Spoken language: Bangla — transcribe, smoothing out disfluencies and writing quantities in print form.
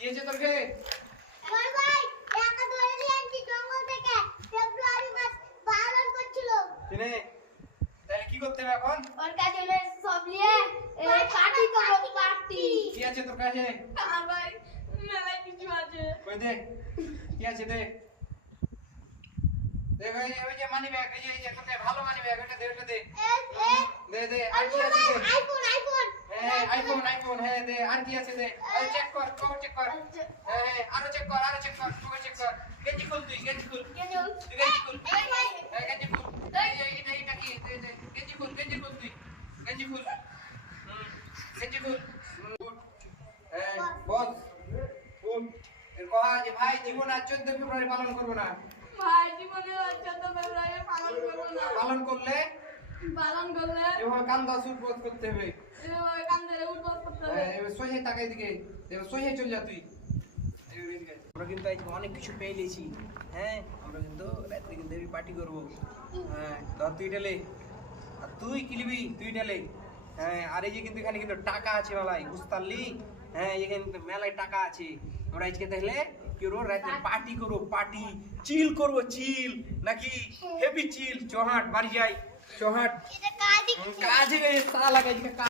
কি হয়েছে তোর কে? আমার ভাই টাকা ধরে নিয়ে আনছি জঙ্গল থেকে ফেব্রুয়ারি মাস পালন করছিল। কিনে তাহলে কি করতে হবে এখন? ওর কাছে সব নিয়ে পার্টি করব পার্টি। কি আছে তোর কাছে? আমার ভাই মেলায় কিছু আছে। কই দে, কি আছে দে। দে ভাই, ওই যে মানি ব্যাগ, এই যে তোকে ভালো মানি ব্যাগ, ওটা দে, ওটা দে। দে দে, আর কি আছে দে। আইফোন হ্যাঁ আইফোন, হ্যাঁ দে, আর কি আছে দে। এই চেক কর, কভার চেক কর। হ্যাঁ আরো চেক কর, কভার চেক কর। গেঞ্জি খুল তুই, গেঞ্জি খুল। তুই গেঞ্জি খুল। হ্যাঁ গেঞ্জি খুল। এটা কি? দে দে, গেঞ্জি খুল তুই। গেঞ্জি খুল। গেঞ্জি খুল। হ্যাঁ বস। উঠ। এর কহা যে ভাই জীবন আর 14 ফেব্রুয়ারি পালন করব না। ভাই জীবনে 14 ফেব্রুয়ারি পালন করব না। পালন করলে এভাবে কান্দা সুরপোজ করতে হবে। এভাবে কান্দে উঠবস করতে হবে। এবার সোজা তাকাই দিকে, এবার সোজা চল যা তুই। আমরা কিন্তু আজকে অনেক কিছু পেয়ে নিয়েছি। হ্যাঁ আমরা কিন্তু রাত্রে কিন্তু পার্টি করবো। হ্যাঁ ধর তুই ঢেলে, আর তুই কিনবি তুই ঢেলে। হ্যাঁ আর এই যে কিন্তু এখানে কিন্তু টাকা আছে মেলায়, বুঝতে পারলি? হ্যাঁ এখানে কিন্তু মেলায় টাকা আছে। আমরা আজকে তাহলে কি করবো, রাত্রে পার্টি করবো, পার্টি চিল করবো, চিল নাকি হেভি চিল। চহাট বাড়ি যাই, চহাট এটা কাজই কাজে সালা কাজ